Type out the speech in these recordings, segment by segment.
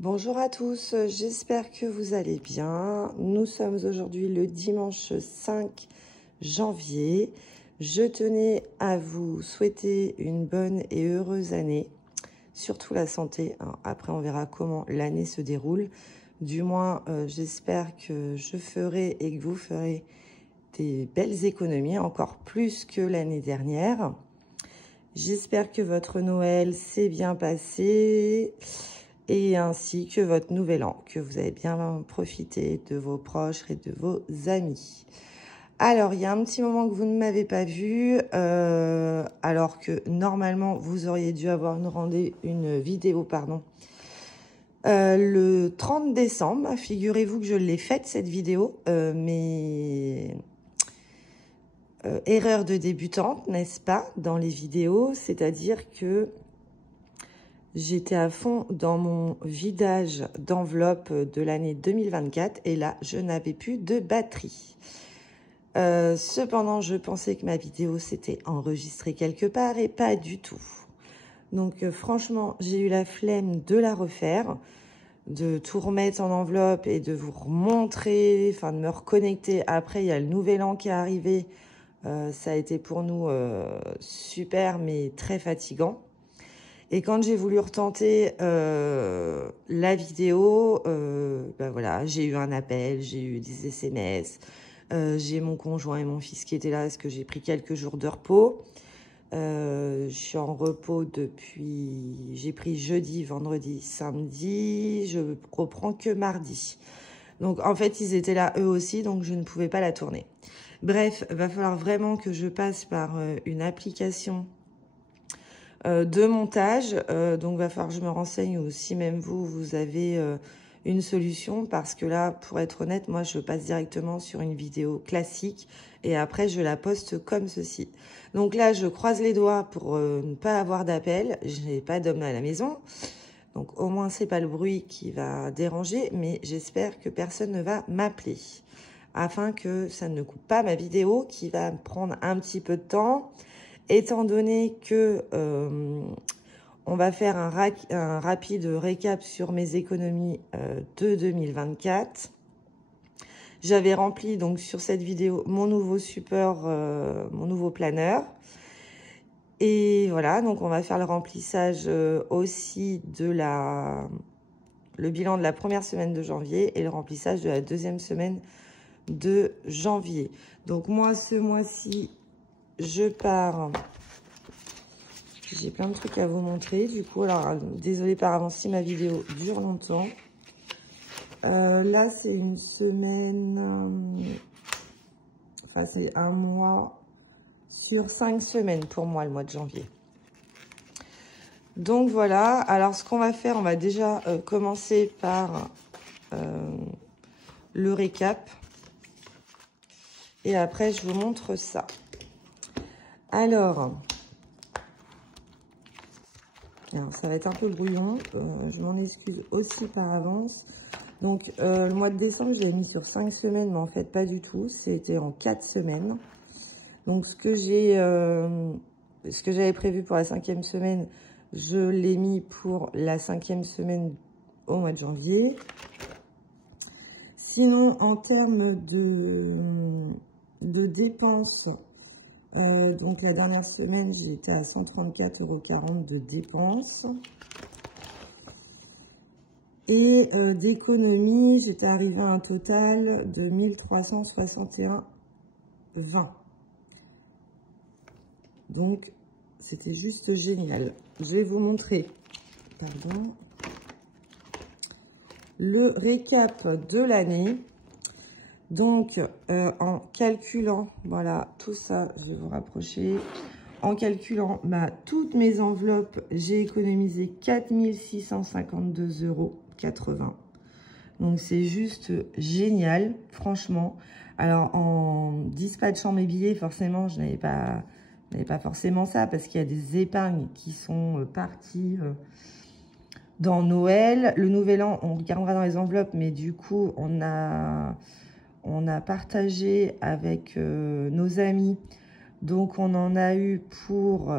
Bonjour à tous, j'espère que vous allez bien. Nous sommes aujourd'hui le dimanche 5 janvier. Je tenais à vous souhaiter une bonne et heureuse année, surtout la santé. Alors, après, on verra comment l'année se déroule. Du moins, j'espère que je ferai et que vous ferez des belles économies, encore plus que l'année dernière. J'espère que votre Noël s'est bien passé et ainsi que votre nouvel an, que vous avez bien profité de vos proches et de vos amis. Alors, il y a un petit moment que vous ne m'avez pas vu, alors que normalement, vous auriez dû avoir une vidéo, le 30 décembre. Figurez-vous que je l'ai faite, cette vidéo, mais erreur de débutante, n'est-ce pas, dans les vidéos, c'est-à-dire que j'étais à fond dans mon vidage d'enveloppe de l'année 2024 et là, je n'avais plus de batterie. Cependant, je pensais que ma vidéo s'était enregistrée quelque part et pas du tout. Donc franchement, j'ai eu la flemme de la refaire, de tout remettre en enveloppe et de vous remontrer, enfin de me reconnecter. Après, il y a le nouvel an qui est arrivé. Ça a été pour nous super, mais très fatigant. Et quand j'ai voulu retenter la vidéo, voilà, j'ai eu un appel, j'ai eu des SMS, j'ai mon conjoint et mon fils qui étaient là parce que j'ai pris quelques jours de repos. Je suis en repos depuis... J'ai pris jeudi, vendredi, samedi. Je reprends que mardi. Donc, en fait, ils étaient là eux aussi, donc je ne pouvais pas la tourner. Bref, va falloir vraiment que je passe par une application de montage. Donc, va falloir que je me renseigne ou si même vous avez une solution. Parce que là, pour être honnête, moi, je passe directement sur une vidéo classique et après, je la poste comme ceci. Donc là, je croise les doigts pour ne pas avoir d'appel. Je n'ai pas d'homme à la maison. Donc, au moins, c'est pas le bruit qui va déranger. Mais j'espère que personne ne va m'appeler afin que ça ne coupe pas ma vidéo qui va me prendre un petit peu de temps. Étant donné que on va faire un rapide récap sur mes économies de 2024. J'avais rempli donc sur cette vidéo mon nouveau support, mon nouveau planeur. Et voilà, donc on va faire le remplissage aussi de le bilan de la première semaine de janvier et le remplissage de la deuxième semaine de janvier. Donc moi, ce mois-ci, je pars... J'ai plein de trucs à vous montrer. Du coup, alors, désolée par avance si ma vidéo dure longtemps. Là, c'est une semaine... Enfin, c'est un mois sur 5 semaines pour moi, le mois de janvier. Donc, voilà. Alors, ce qu'on va faire, on va déjà commencer par le récap. Et après, je vous montre ça. Alors, ça va être un peu brouillon. Je m'en excuse aussi par avance. Donc, le mois de décembre, je l'ai mis sur 5 semaines, mais en fait, pas du tout. C'était en 4 semaines. Donc, ce que j'avais prévu pour la 5e semaine, je l'ai mis pour la 5e semaine au mois de janvier. Sinon, en termes de dépenses, donc la dernière semaine, j'étais à 134,40 € de dépenses. Et d'économie, j'étais arrivée à un total de 1361,20 €. Donc, c'était juste génial. Je vais vous montrer, le récap de l'année. Donc, en calculant, voilà, tout ça, je vais vous rapprocher. En calculant toutes mes enveloppes, j'ai économisé 4 652,80 €. Donc, c'est juste génial, franchement. Alors, en dispatchant mes billets, forcément, je n'avais pas forcément ça parce qu'il y a des épargnes qui sont parties dans Noël. Le Nouvel An, on regardera dans les enveloppes, mais du coup, on a partagé avec nos amis. Donc, on en a eu pour...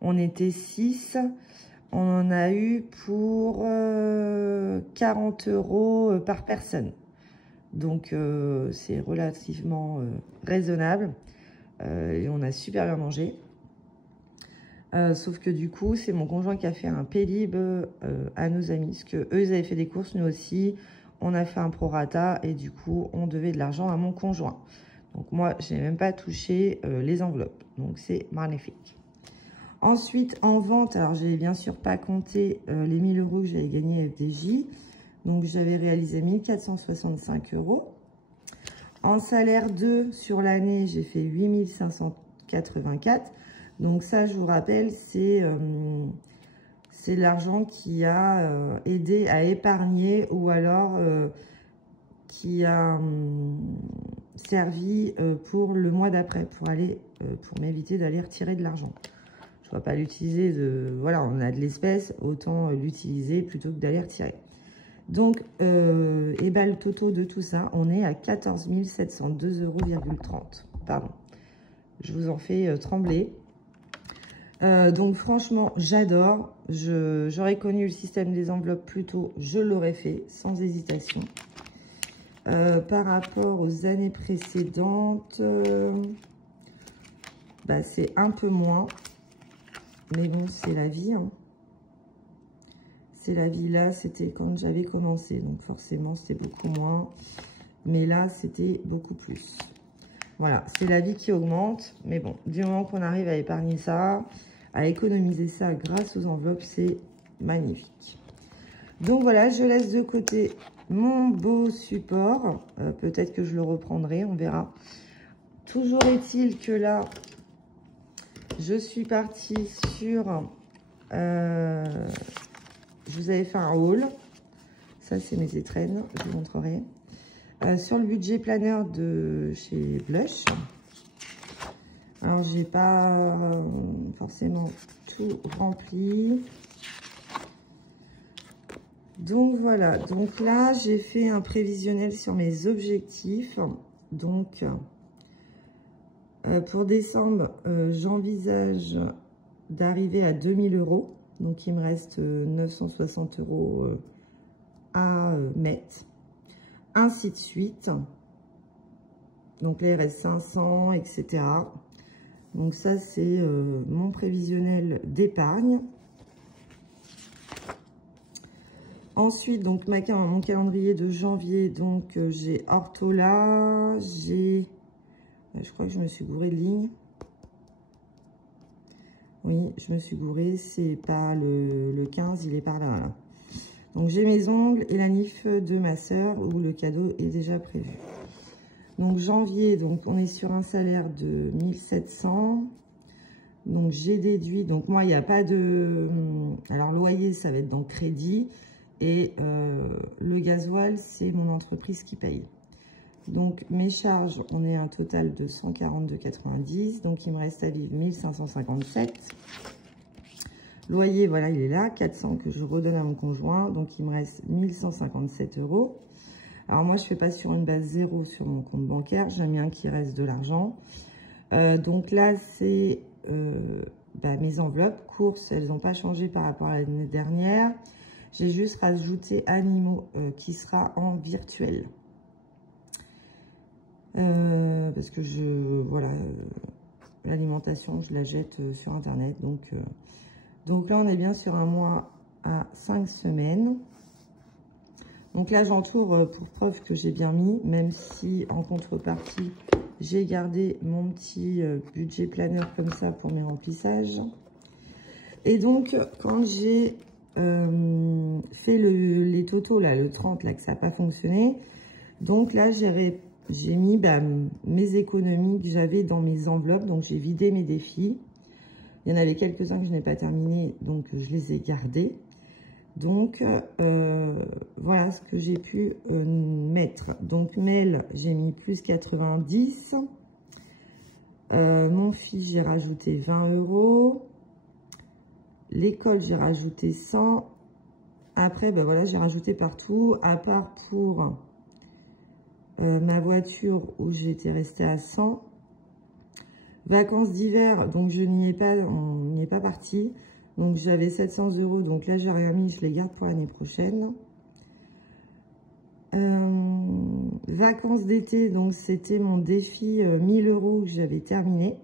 on était 6. on en a eu pour 40 € par personne. Donc, c'est relativement raisonnable. Et on a super bien mangé. Sauf que du coup, c'est mon conjoint qui a fait un pélib à nos amis. Parce que eux, ils avaient fait des courses, nous aussi. On a fait un prorata et du coup, on devait de l'argent à mon conjoint. Donc moi, je n'ai même pas touché les enveloppes. Donc c'est magnifique. Ensuite, en vente, alors je n'ai bien sûr pas compté les 1 000 € que j'avais gagnés à FDJ. Donc j'avais réalisé 1 465 €. En salaire 2 sur l'année, j'ai fait 8 584. Donc ça, je vous rappelle, c'est l'argent qui a aidé à épargner ou alors qui a servi pour le mois d'après, pour m'éviter d'aller retirer de l'argent. Je ne vais pas l'utiliser, voilà, on a de l'espèce, autant l'utiliser plutôt que d'aller retirer. Donc, et ben, le total de tout ça, on est à 14 702,30 €. Pardon, je vous en fais trembler. Donc franchement, j'adore. J'aurais connu le système des enveloppes plus tôt, je l'aurais fait sans hésitation. Par rapport aux années précédentes, bah, c'est un peu moins. Mais bon, c'est la vie. Hein. C'est la vie. Là, c'était quand j'avais commencé. Donc forcément, c'était beaucoup moins. Mais là, c'était beaucoup plus. Voilà, c'est la vie qui augmente. Mais bon, du moment qu'on arrive à épargner ça, à économiser ça grâce aux enveloppes, c'est magnifique. Donc voilà, je laisse de côté mon beau support. Peut-être que je le reprendrai, on verra. Toujours est-il que là, je suis partie sur... je vous avais fait un haul. Ça, c'est mes étrennes, je vous montrerai. Sur le budget planeur de chez Blush. Alors, j'ai pas forcément tout rempli. Donc, voilà. Donc là, j'ai fait un prévisionnel sur mes objectifs. Donc, pour décembre, j'envisage d'arriver à 2 000 €. Donc, il me reste 960 € à mettre. Ainsi de suite. Donc là, il reste 500, etc. Donc ça, c'est mon prévisionnel d'épargne. Ensuite, donc mon calendrier de janvier, donc j'ai Ortola, j'ai... Je crois que je me suis gourée de ligne. Oui, je me suis gourée, c'est pas le 15, il est par là, là. Donc j'ai mes ongles et la nif de ma sœur où le cadeau est déjà prévu. Donc janvier, donc on est sur un salaire de 1700. Donc j'ai déduit, donc moi il n'y a pas de... Alors loyer, ça va être dans crédit. Et le gasoil, c'est mon entreprise qui paye. Donc mes charges, on est à un total de 142,90. Donc il me reste à vivre 1557. Loyer, voilà, il est là, 400 que je redonne à mon conjoint. Donc il me reste 1157 €. Alors moi, je ne fais pas sur une base zéro sur mon compte bancaire. J'aime bien qu'il reste de l'argent. Donc là, c'est mes enveloppes. Courses, elles n'ont pas changé par rapport à l'année dernière. J'ai juste rajouté animaux qui sera en virtuel. Parce que voilà, l'alimentation, je la jette sur Internet. Donc là, on est bien sur un mois à 5 semaines. Donc là, j'entoure pour preuve que j'ai bien mis, même si en contrepartie, j'ai gardé mon petit budget planeur comme ça pour mes remplissages. Et donc, quand j'ai fait les totaux, là, le 30, là, que ça n'a pas fonctionné, donc là, j'ai mis mes économies que j'avais dans mes enveloppes. Donc, j'ai vidé mes défis. Il y en avait quelques-uns que je n'ai pas terminés, donc je les ai gardés. Donc, voilà ce que j'ai pu mettre. Donc, mail, j'ai mis plus 90. Mon fils, j'ai rajouté 20 €. L'école, j'ai rajouté 100. Après, voilà, j'ai rajouté partout, à part pour ma voiture où j'étais restée à 100. Vacances d'hiver, donc on n'y est pas parti. Donc, j'avais 700 €. Donc là, j'ai rien mis. Je les garde pour l'année prochaine. Vacances d'été. Donc, c'était mon défi 1000 € que j'avais terminé.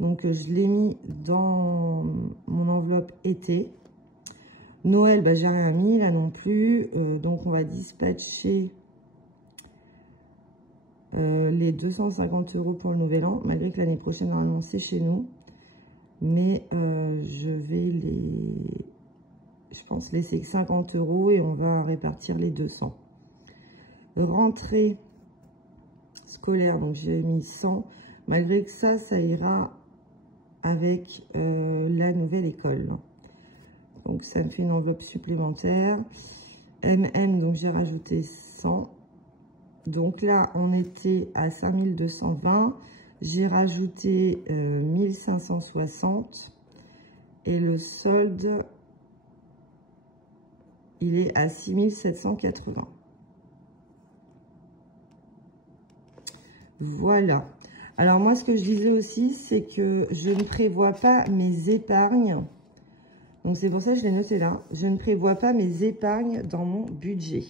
Donc, je l'ai mis dans mon enveloppe été. Noël, bah, j'ai rien mis là non plus. Donc, on va dispatcher les 250 € pour le nouvel an. Malgré que l'année prochaine, normalement, c'est chez nous. Mais je vais je pense, laisser que 50 € et on va répartir les 200. Rentrée scolaire, donc j'ai mis 100. Malgré que ça ira avec la nouvelle école. Donc, ça me fait une enveloppe supplémentaire. Donc j'ai rajouté 100. Donc là, on était à 5220. J'ai rajouté 1560. Et le solde, il est à 6780. Voilà. Alors moi, ce que je disais aussi, c'est que je ne prévois pas mes épargnes. Donc c'est pour ça que je l'ai noté là. Je ne prévois pas mes épargnes dans mon budget.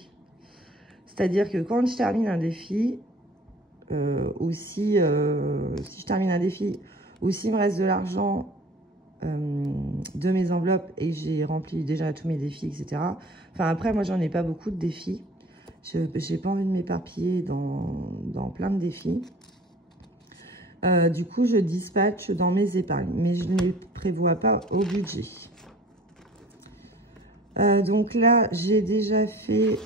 C'est-à-dire que quand je termine un défi, si je termine un défi, ou s'il me reste de l'argent de mes enveloppes et j'ai rempli déjà tous mes défis, etc. Enfin après, moi j'en ai pas beaucoup de défis. J'ai pas envie de m'éparpiller dans plein de défis. Du coup, je dispatche dans mes épargnes, mais je ne les prévois pas au budget. Donc là, j'ai déjà fait...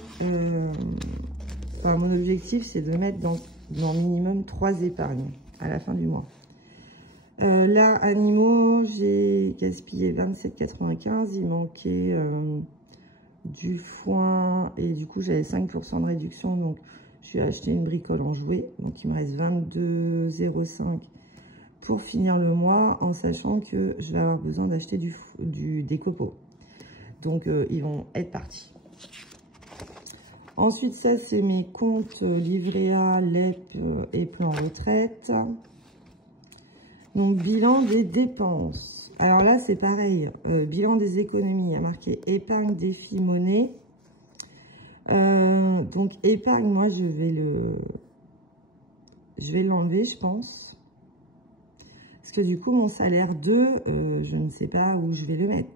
mon objectif, c'est de mettre dans minimum 3 épargnes à la fin du mois. Là, animaux, j'ai gaspillé 27,95. Il manquait du foin et du coup, j'avais 5% de réduction. Donc, je vais acheter une bricole en jouet. Donc, il me reste 22,05 pour finir le mois en sachant que je vais avoir besoin d'acheter des copeaux. Donc, ils vont être partis. Ensuite, ça, c'est mes comptes livret A, LEP et plan retraite. Donc, bilan des dépenses. Alors là, c'est pareil. Bilan des économies. Il y a marqué épargne, défi, monnaie. Donc, épargne, moi, je vais l'enlever, je pense. Parce que du coup, mon salaire 2, je ne sais pas où je vais le mettre.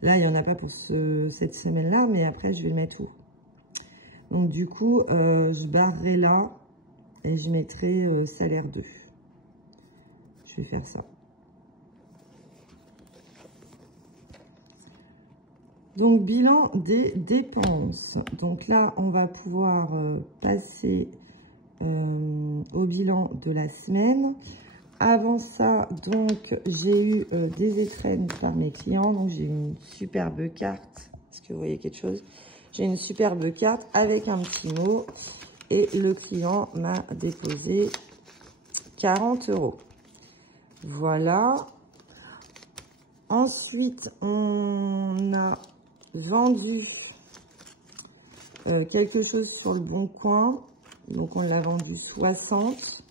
Là, il n'y en a pas pour cette semaine-là, mais après, je vais le mettre où? Donc, du coup, je barrerai là et je mettrai salaire 2. Je vais faire ça. Donc, bilan des dépenses. Donc là, on va pouvoir passer au bilan de la semaine. Avant ça, donc, j'ai eu des étrennes par mes clients. Donc, j'ai une superbe carte. Est-ce que vous voyez quelque chose? J'ai une superbe carte avec un petit mot. Et le client m'a déposé 40 €. Voilà. Ensuite, on a vendu quelque chose sur le Bon Coin. Donc, on l'a vendu 60.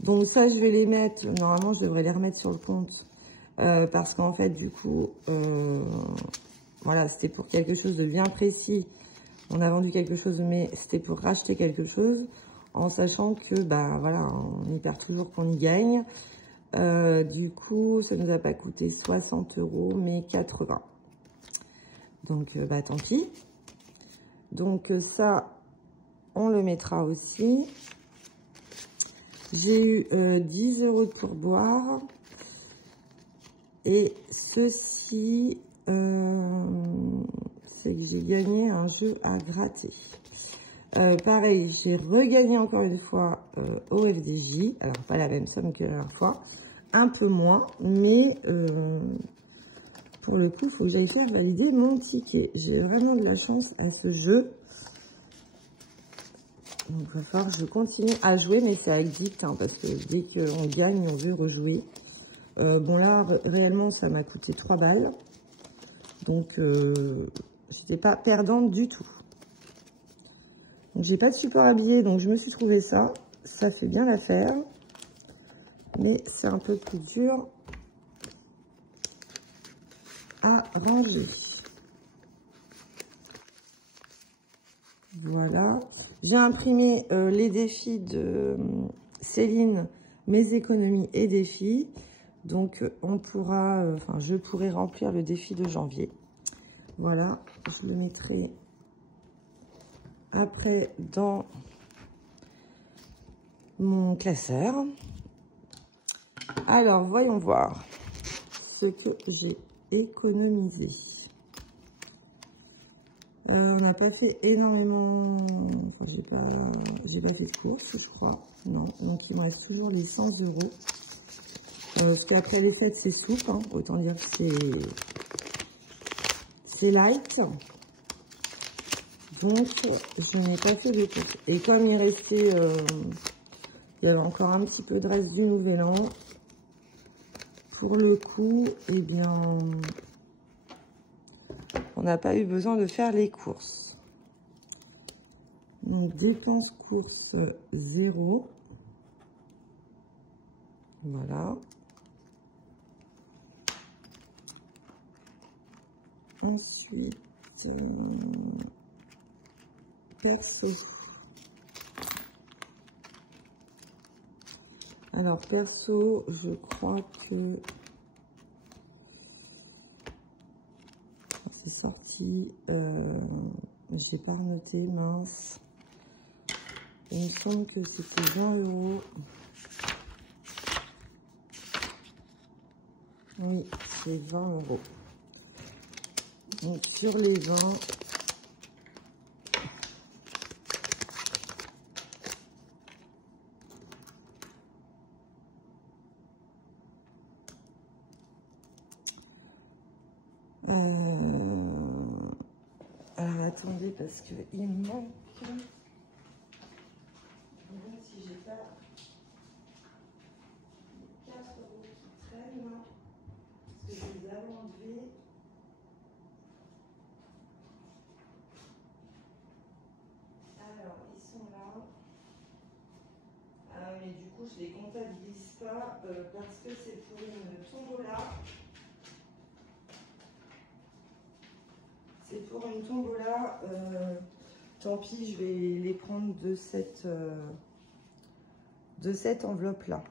Donc ça, je vais les mettre, normalement, je devrais les remettre sur le compte. Parce qu'en fait, du coup, voilà, c'était pour quelque chose de bien précis. On a vendu quelque chose, mais c'était pour racheter quelque chose. En sachant que, bah voilà, on y perd toujours qu'on y gagne. Du coup, ça nous a pas coûté 60 €, mais 80. Donc, bah tant pis. Donc ça, on le mettra aussi. J'ai eu 10 € de pourboire. Et ceci, c'est que j'ai gagné un jeu à gratter. Pareil, j'ai regagné encore une fois au FDJ. Alors, pas la même somme que la dernière fois. Un peu moins, mais pour le coup, il faut que j'aille faire valider mon ticket. J'ai vraiment de la chance à ce jeu. Donc, il va falloir que je continue à jouer, mais c'est addict, hein, parce que dès qu'on gagne, on veut rejouer. Bon, là, réellement, ça m'a coûté 3 balles. Donc, j'étais pas perdante du tout. Donc, j'ai pas de support habillé, donc je me suis trouvé ça. Ça fait bien l'affaire. Mais c'est un peu plus dur à ranger. Voilà. J'ai imprimé les défis de Céline, mes économies et défis. Donc, on pourra, je pourrai remplir le défi de janvier. Voilà, je le mettrai après dans mon classeur. Alors, voyons voir ce que j'ai économisé. On n'a pas fait énormément... Enfin, j'ai pas fait de courses, je crois. Non, donc il me reste toujours les 100 €. Parce qu'après les fêtes, c'est souple, hein. Autant dire que c'est light. Donc, je n'ai pas fait de courses. Et comme il restait... il y avait encore un petit peu de reste du Nouvel An. Pour le coup, eh bien... on n'a pas eu besoin de faire les courses. Donc, dépenses courses 0. Voilà. Ensuite, perso. Alors, perso, je crois que c'est sorti. J'ai pas renoté, mince. Il me semble que c'était 20 €. Oui, c'est 20 €. Donc, sur les 20, alors, attendez, parce que il me manque... si j'ai pas 4 € qui traînent, parce que je les avais enlevés. Alors, ils sont là. Mais du coup, je les comptabilise pas parce que c'est pour une tombola. C'est pour une tombola. Tant pis, je vais les prendre de cette enveloppe-là.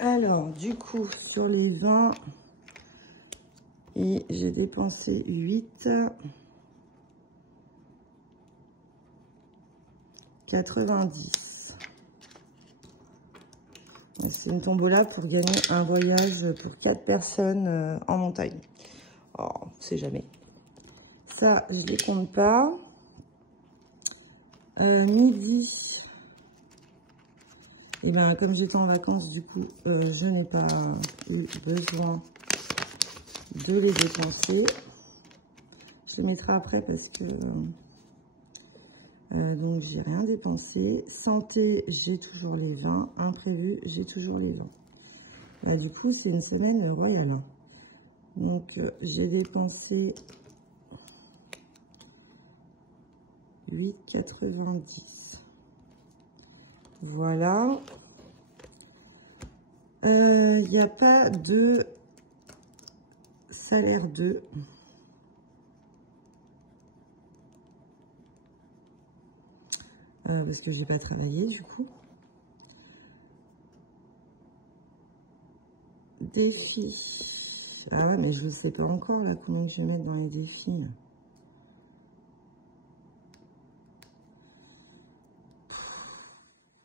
Alors, du coup, sur les 20, et j'ai dépensé 8. 90. C'est une tombola pour gagner un voyage pour 4 personnes en montagne. Oh, on sait jamais. Ça, je les compte pas. Midi. Et ben, comme j'étais en vacances, du coup, je n'ai pas eu besoin de les dépenser. Je les mettrai après parce que... donc, j'ai rien dépensé. Santé, j'ai toujours les 20. Imprévu, j'ai toujours les 20. Bah, du coup, c'est une semaine royale. Hein. Donc, j'ai dépensé 8,90. Voilà. Il n'y a pas de salaire 2. Parce que j'ai pas travaillé du coup. Défis. Ah ouais, mais je ne sais pas encore là combien je vais mettre dans les défis.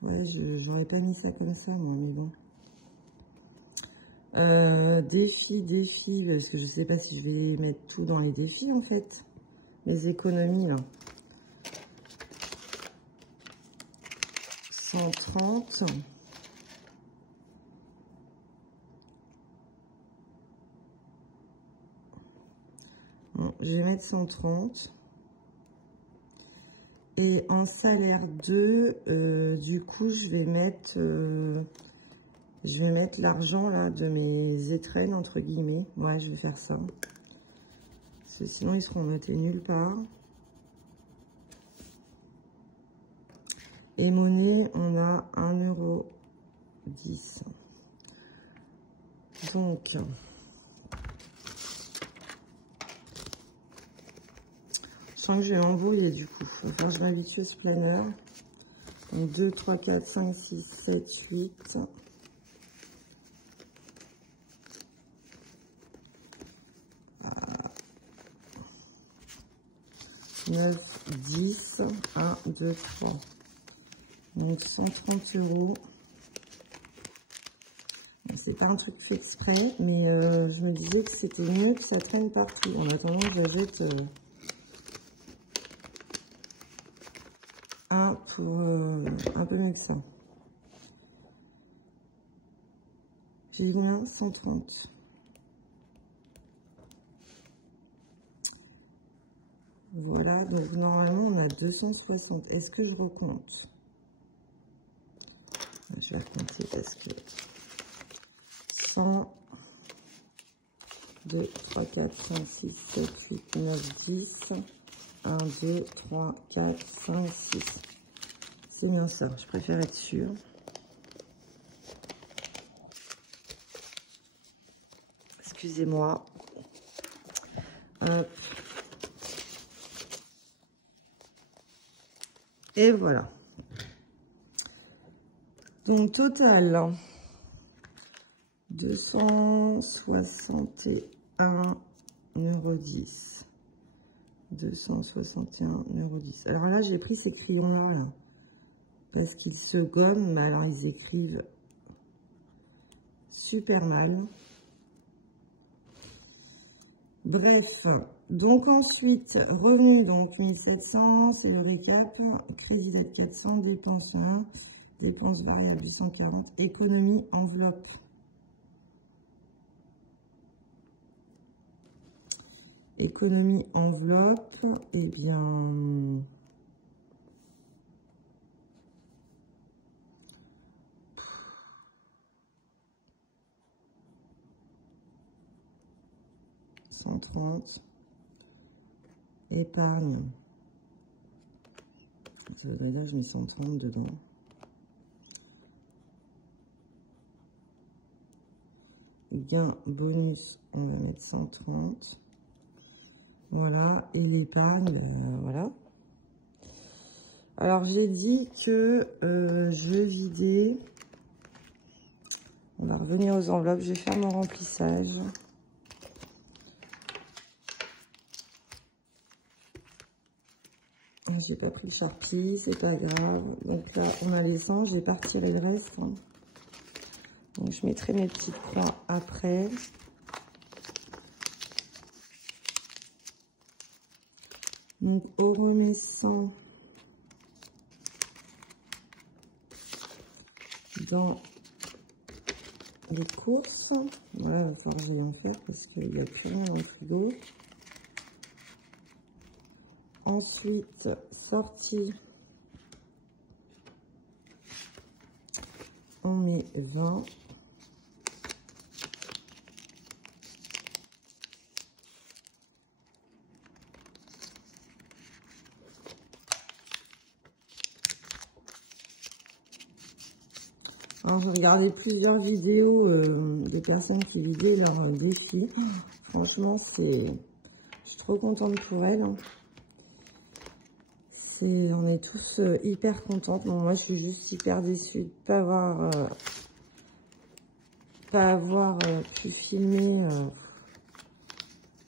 Ouais, j'aurais pas mis ça comme ça moi, mais bon. Défis, parce que je sais pas si je vais mettre tout dans les défis en fait. Les économies là. 130. Bon, je vais mettre 130. Et en salaire 2, du coup, je vais mettre l'argent là de mes étrennes, entre guillemets. Ouais, je vais faire ça. Parce que sinon, ils seront notés nulle part. Et monnaie, on a 1,10 €. Donc, sens que je vais m'embrouiller du coup. Enfin, je m'habitue à ce planeur. Donc 2, 3, 4, 5, 6, 7, 8. 9, 10, 1, 2, 3. Donc 130 €. C'est pas un truc fait exprès, mais je me disais que c'était mieux que ça traîne partout. En attendant, j'ajoute un pour un peu mieux que ça. J'ai bien 130. Voilà, donc normalement on a 260. Est-ce que je recompte? Je vais recompter parce que 100, 2, 3, 4, 5, 6, 7, 8, 9, 10. 1, 2, 3, 4, 5, 6. C'est bien ça, je préfère être sûre. Excusez-moi. Hop. Et voilà. Donc, total, 261,10 €. 261,10 €. Alors là, j'ai pris ces crayons-là, là, parce qu'ils se gomment, mais alors ils écrivent super mal. Bref, donc ensuite, revenu, donc 1700, c'est le récap, crédit dette 400, dépenses 1, dépenses variables 240, économie, enveloppe. Économie, enveloppe, eh bien... $130. Épargne. Là, je mets 130 dedans. Gain, bonus, on va mettre 130. Voilà. Et l'épargne, ben, voilà. Alors, j'ai dit que je vidais. On va revenir aux enveloppes. Je vais faire mon remplissage. J'ai pas pris le Sharpie, c'est pas grave. Donc là, on a les 100, j'ai pas retiré le reste. Donc je mettrai mes petites croix après. Donc on remet 100 dans les courses. Voilà, il va falloir que j'aille en faire parce qu'il n'y a plus rien dans le frigo. Ensuite, sortie, on met 20. Alors, j'ai regardé plusieurs vidéos des personnes qui vidaient leur défi. Franchement, je suis trop contente pour elles. On est tous hyper contentes. Bon, moi, je suis juste hyper déçue de ne pas avoir pu filmer à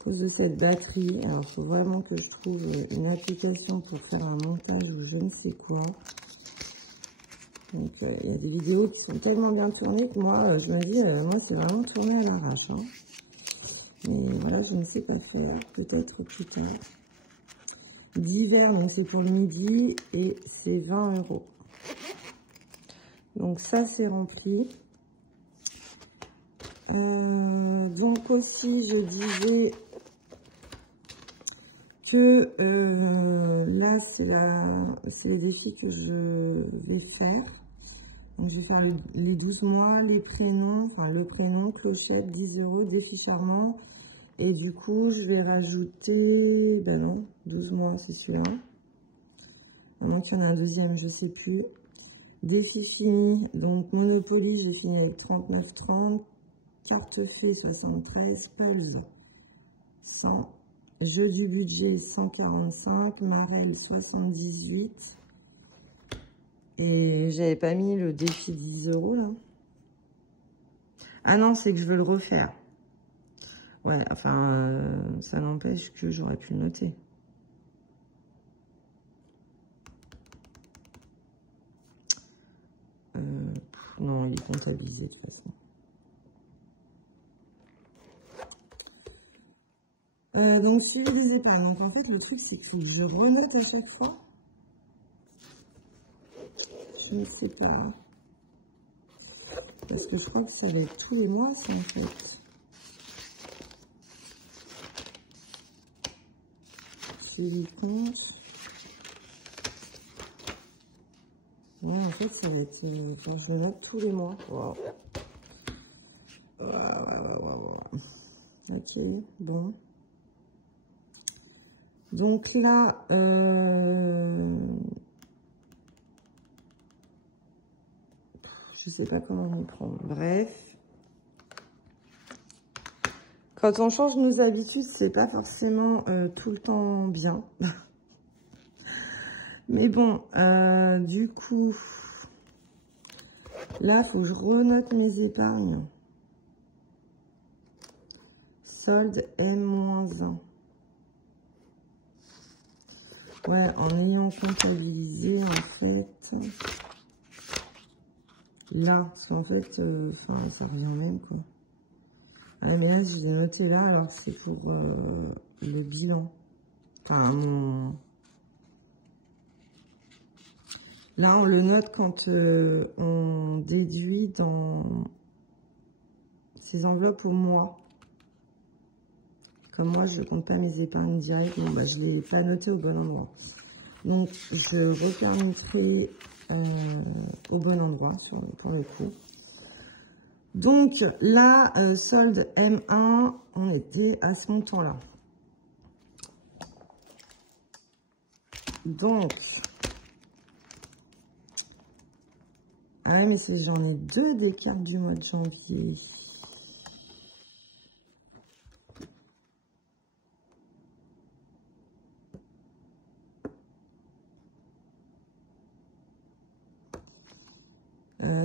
cause de cette batterie. Alors, il faut vraiment que je trouve une application pour faire un montage ou je ne sais quoi. Donc, il y a des vidéos qui sont tellement bien tournées que moi, je me dis, moi, c'est vraiment tourné à l'arrache. Hein. Mais voilà, je ne sais pas faire. Peut-être plus tard. D'hiver, donc c'est pour le midi et c'est 20 €. Donc ça, c'est rempli. Donc aussi, je disais que là, c'est les défis que je vais faire. Donc, je vais faire les 12 mois, les prénoms, enfin le prénom, clochette, 10 €, défi charmant. Et du coup, je vais rajouter, ben non, 12 mois, c'est celui-là. À moins qu'il y en a un deuxième, je sais plus. Défi fini, donc Monopoly, j'ai fini avec 39,30. Carte fée, 73. Pulse, 100. Jeu du budget 145, Marelle 78. Et j'avais pas mis le défi 10 € là. Ah non, c'est que je veux le refaire. Ouais, enfin, ça n'empêche que j'aurais pu le noter. Non, il est comptabilisé de toute façon. Donc, suivi des épargnes. Donc, en fait, le truc, c'est que je renote à chaque fois. Je ne sais pas. Parce que je crois que ça va être tous les mois, ça, en fait. Suivi compte. Ouais, en fait, ça va être... quand je le note tous les mois. Wow. Wow. Ok, bon. Donc là, je sais pas comment m'y prendre. Bref. Quand on change nos habitudes, c'est pas forcément tout le temps bien. Mais bon, du coup, là, il faut que je renote mes épargnes. Solde M-1. Ouais, en ayant comptabilisé, en fait, là, parce qu'en fait, ça revient même, quoi. Ah, mais là, je l'ai noté là, alors c'est pour le bilan. Enfin, là, on le note quand on déduit dans ces enveloppes au mois. Comme moi, je ne compte pas mes épargnes directes, bon, bah, je ne l'ai pas noté au bon endroit. Donc, je repermettrai au bon endroit pour le coup. Donc, là, solde M1, on était à ce montant-là. Donc, ah mais j'en ai deux des cartes du mois de janvier.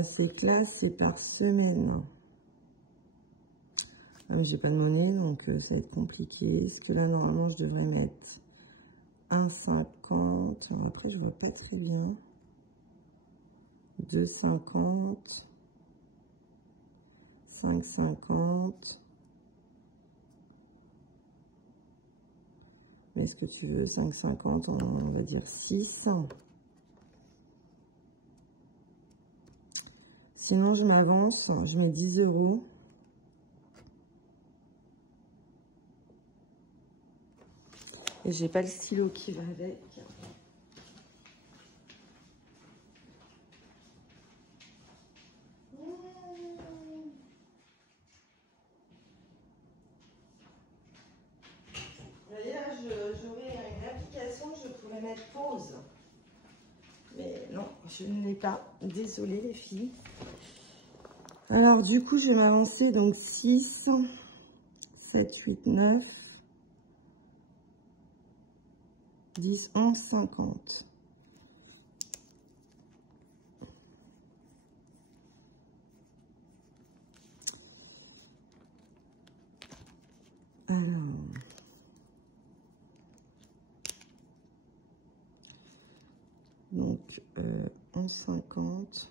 C'est que là, c'est par semaine. Ah, mais j'ai pas de monnaie, donc ça va être compliqué. Parce que là, normalement, je devrais mettre 1,50. Après, je vois pas très bien. 2,50. 5,50. Mais est-ce que tu veux 5,50? On va dire 6. Sinon, je m'avance. Je mets 10 €. Et j'ai pas le stylo qui va avec. D'ailleurs, j'aurais une application, je pourrais mettre pause. Mais non, je ne l'ai pas. Désolée les filles. Alors du coup, je vais m'avancer. Donc 6, 7, 8, 9, 10, 11, 50. Alors... Donc, 11,50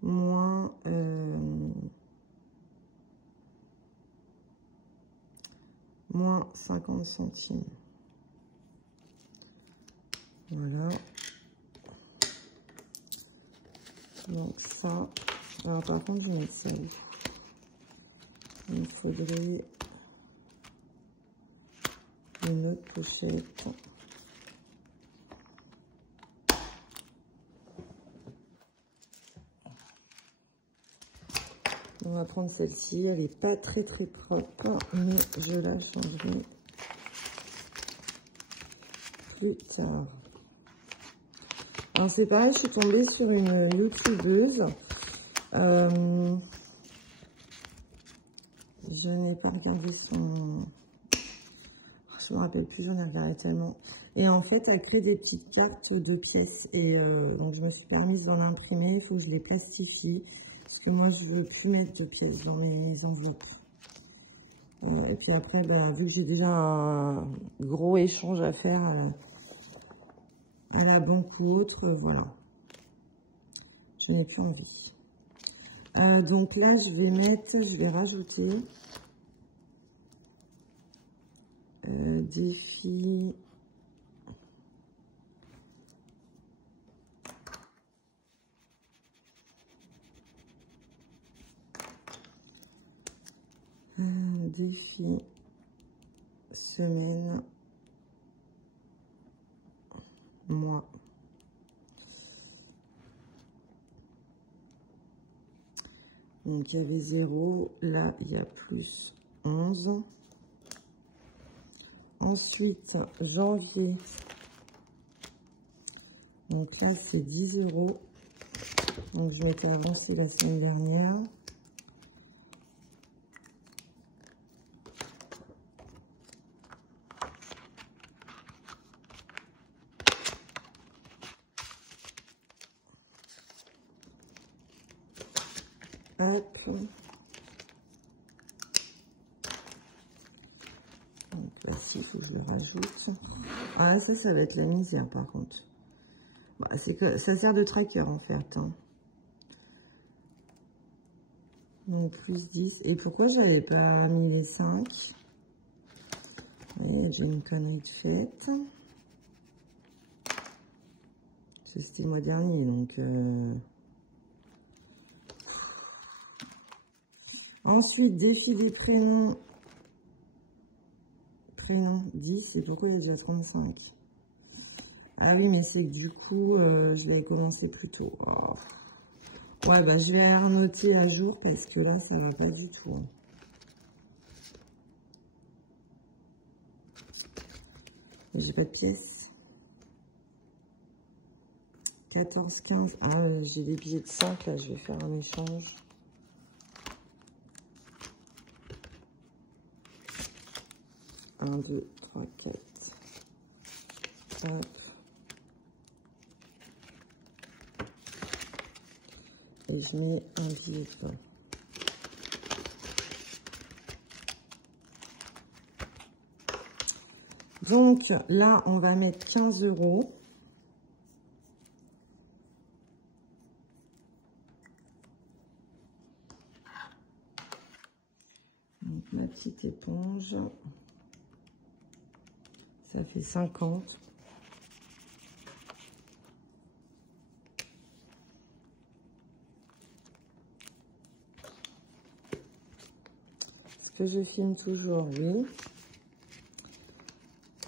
moins moins 50 centimes. Voilà. Donc ça. Alors par contre, je vais mettre ça où? Il me faudrait une autre pochette. On va prendre celle-ci. Elle n'est pas très propre, mais je la changerai plus tard. Alors c'est pareil, je suis tombée sur une youtubeuse. Je n'ai pas regardé son je me rappelle plus, j'en ai regardé tellement. Et en fait, elle crée des petites cartes de pièces. Et donc, je me suis permise d'en imprimer. Il faut que je les plastifie. Parce que moi, je veux plus mettre de pièces dans mes enveloppes. Et puis après, bah, vu que j'ai déjà un gros échange à faire à la banque ou autre, voilà. Je n'ai plus envie. Donc là, je vais rajouter défi. Défi semaine mois. Donc il y avait 0, là il y a plus 11. Ensuite, janvier. Donc là c'est 10 €. Donc je m'étais avancé la semaine dernière. Hop. Donc là, il faut que je le rajoute. Ah, ça va être la misère par contre. Bah, c'est que ça sert de tracker en fait. Hein. Donc plus 10. Et pourquoi j'avais pas mis les 5? Oui, j'ai une connerie de fête. C'était le mois dernier, donc... Ensuite, défi des prénoms. Prénom 10, et pourquoi il y a déjà 35? Ah oui, mais c'est que du coup, je vais commencer plus tôt. Oh. Ouais, bah je vais noter à jour, parce que là, ça va pas du tout. Hein. J'ai pas de pièces. 14, 15. Ah, j'ai des billets de 5, là, je vais faire un échange. Un, 2, 3, 4. Hop. Et je mets un billet de 20. Donc là, on va mettre 15 €. Donc ma petite éponge. Ça fait 50. Est-ce que je filme toujours? Oui.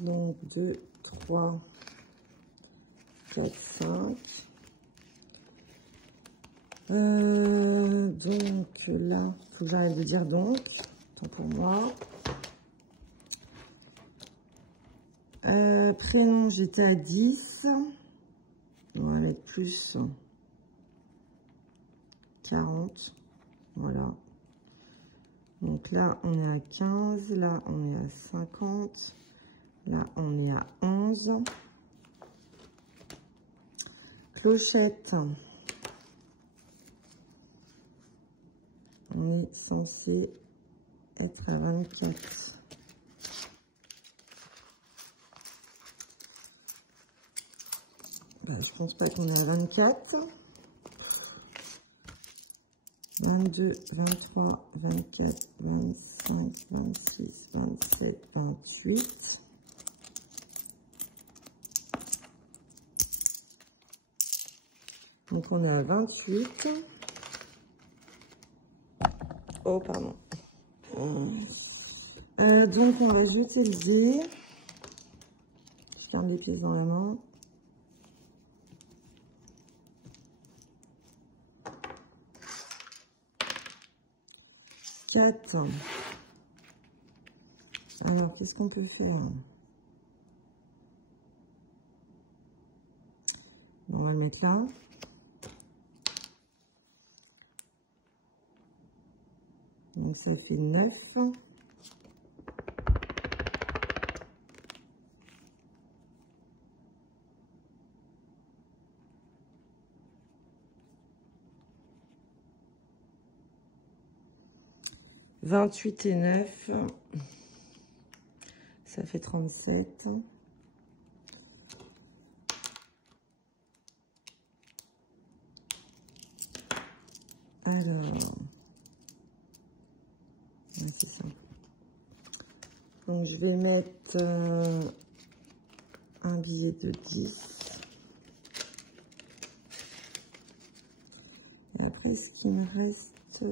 Donc 2, 3, 4, 5. Donc là, il faut que j'arrête de dire donc. Tant pour moi. Prénom, j'étais à 10. On va mettre plus 40. Voilà. Donc là, on est à 15. Là, on est à 50. Là, on est à 11. Clochette. On est censé être à 24. Je pense pas qu'on est à 24. 22, 23, 24, 25, 26, 27, 28. Donc on est à 28. Oh, pardon. Donc on va jeter le dé. Je ferme les pièces dans la main. Alors, qu'est-ce qu'on peut faire? On va le mettre là. Donc, ça fait 9. 28 et 9. Ça fait 37. Alors, c'est ça. Donc, je vais mettre un billet de 10. Et après, ce qui me reste...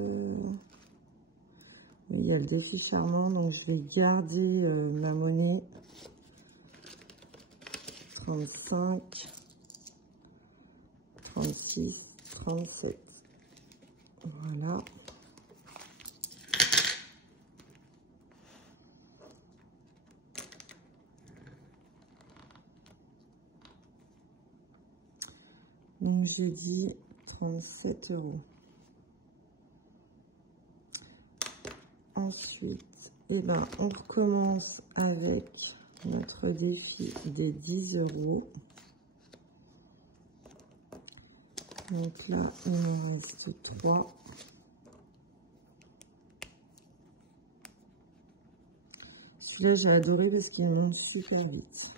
il y a le défi charmant, donc je vais garder ma monnaie. 35, 36, 37. Voilà. Donc j'ai dit 37 €. Ensuite, eh ben, on recommence avec notre défi des 10 €. Donc là, il me reste 3. Celui-là, j'ai adoré parce qu'il monte super vite.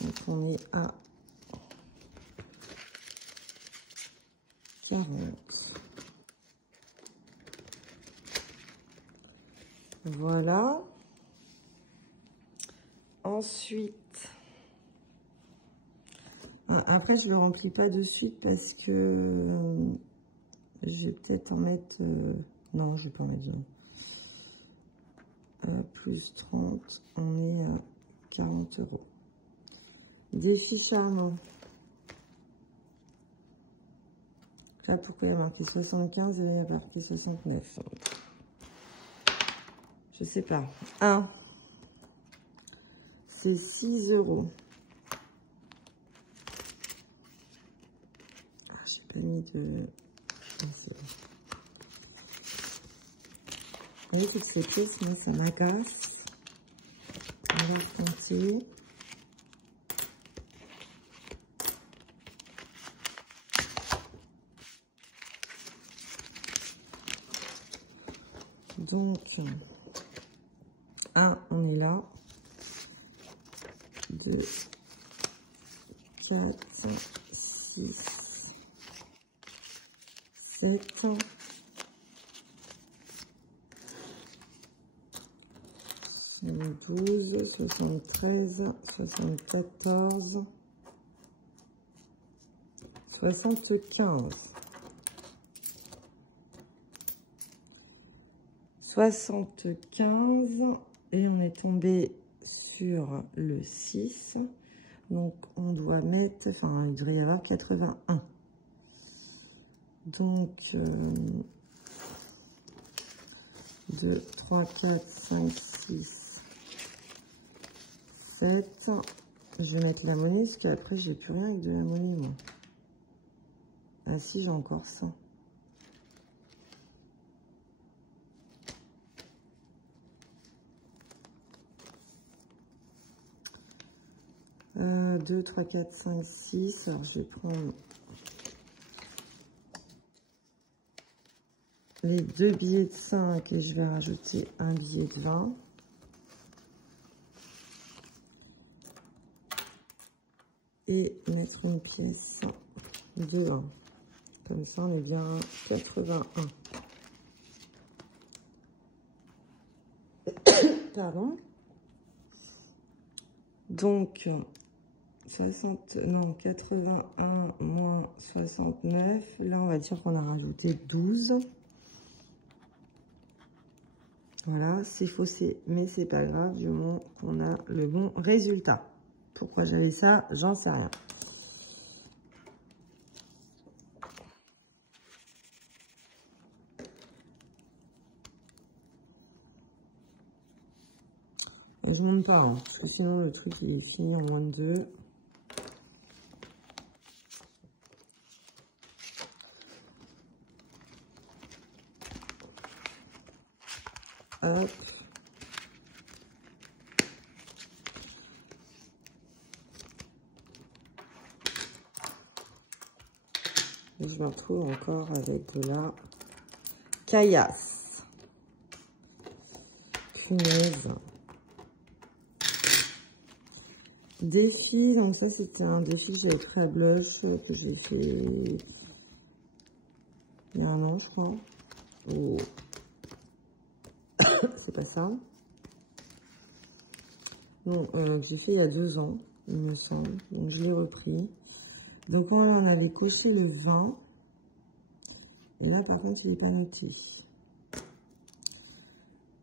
Donc on est à 40. Voilà. Ensuite, après je le remplis pas de suite parce que je vais peut-être en mettre... non, je vais pas en mettre plus 30, on est à 40 €. Défi charmant. Là, pourquoi il y a marqué 75 et il y a marqué 69? Je sais pas. 1. C'est 6 €. Ah, j'ai pas mis de... Oui, toutes ces pièces, moi, ça m'agace. On va compter. Donc, 1, on est là. 2, 4, 6, 7, 12, 73, 74, 75. 75 et on est tombé sur le 6. Donc, on doit mettre... Enfin, il devrait y avoir 81. Donc, 2, 3, 4, 5, 6, 7. Je vais mettre la monnaie parce qu'après, j'ai plus rien avec de la monnaie, moi. Ah si, j'ai encore ça. 2, 3, 4, 5, 6. Alors, je vais prendre les 2 billets de 5 et je vais rajouter un billet de 20. Et mettre une pièce de 1. Comme ça, on est bien à 81. Pardon. Donc, 81 moins 69. Là, on va dire qu'on a rajouté 12. Voilà, c'est faussé, mais c'est pas grave, du moment qu'on a le bon résultat. Pourquoi j'avais ça, j'en sais rien. Et je monte pas, hein, parce que sinon le truc il est fini en moins de 2. Hop. Et je me retrouve encore avec de la caillasse. Punaise. Défi, donc ça c'était un défi que j'avais pris à Blush, que j'ai fait il y a un an, je crois. Oh. C'est pas ça. Donc, j'ai fait il y a 2 ans, il me semble. Donc, je l'ai repris. Donc, on avait coché le 20. Et là, par contre, il n'est pas noté.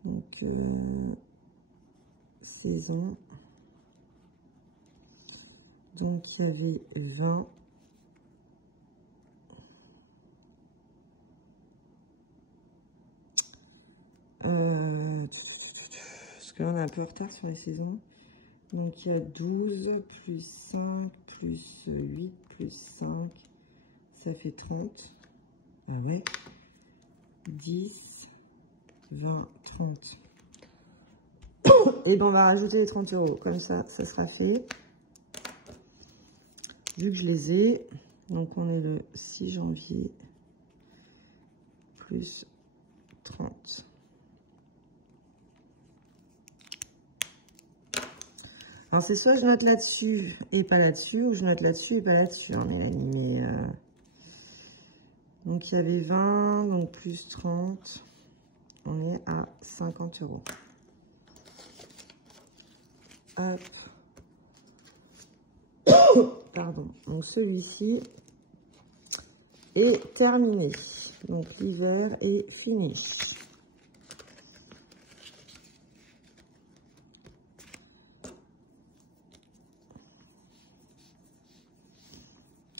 Donc, saison. Donc, il y avait 20. Parce que là, on est un peu en retard sur les saisons. Donc, il y a 12, plus 5, plus 8, plus 5. Ça fait 30. Ah ouais. 10, 20, 30. Et ben, on va rajouter les 30 €. Comme ça, ça sera fait. Vu que je les ai. Donc, on est le 6 janvier. Plus 30. Alors, c'est soit je note là-dessus et pas là-dessus, ou je note là-dessus et pas là-dessus, hein, mes amis. Mais, donc, il y avait 20, donc plus 30. On est à 50 €. Hop. Pardon. Donc, celui-ci est terminé. Donc, l'hiver est fini.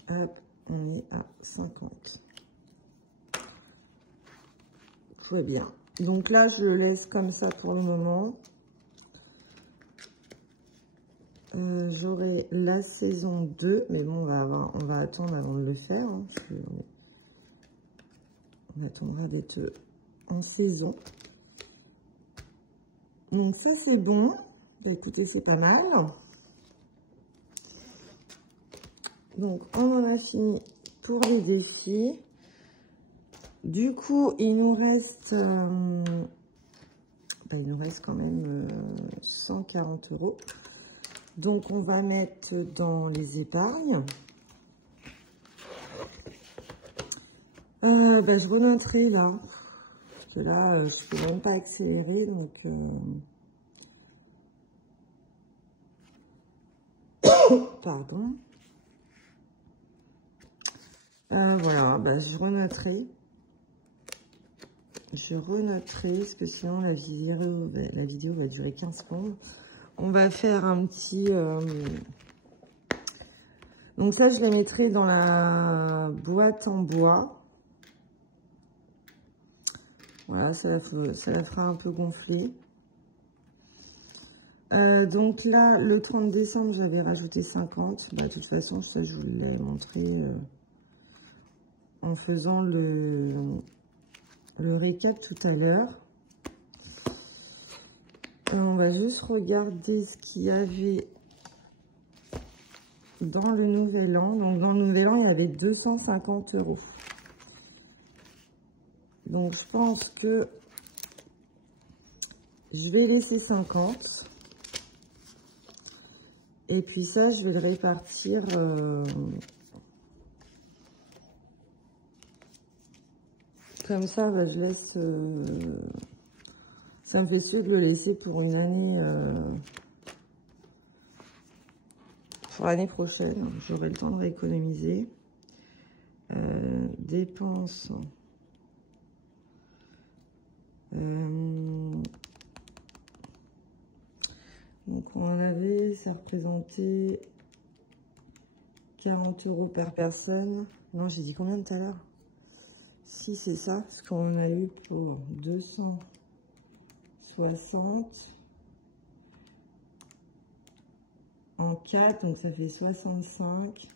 Hop, on est à 50. Très bien. Donc là, je le laisse comme ça pour le moment. J'aurai la saison 2, mais bon, on va attendre avant de le faire. Hein, parce que on attendra d'être en saison. Donc ça, c'est bon. Bah, écoutez, c'est pas mal. Donc, on en a fini pour les défis. Du coup, il nous reste quand même 140 €. Donc, on va mettre dans les épargnes. Je renoterai là. Parce que là, je ne peux même pas accélérer. Donc, pardon. Voilà, je renoterai. Je renoterai, parce que sinon la vidéo va durer 15 secondes. On va faire un petit... Donc ça, je les mettrai dans la boîte en bois. Voilà, ça la fera un peu gonfler. Donc là, le 30 décembre, j'avais rajouté 50. De toute façon, ça, je vous l'ai montré en faisant le récap tout à l'heure. On va juste regarder ce qu'il y avait dans le Nouvel An. Donc, dans le Nouvel An, il y avait 250 €. Donc, je pense que je vais laisser 50. Et puis ça, je vais le répartir... Comme ça, je laisse... ça me fait sûr de le laisser pour une année... pour l'année prochaine. J'aurai le temps de rééconomiser. Dépenses. Donc, on avait... Ça représentait 40 € par personne. Non, j'ai dit combien tout à l'heure? Si, c'est ça, ce qu'on a eu pour 260 en 4, donc ça fait 65.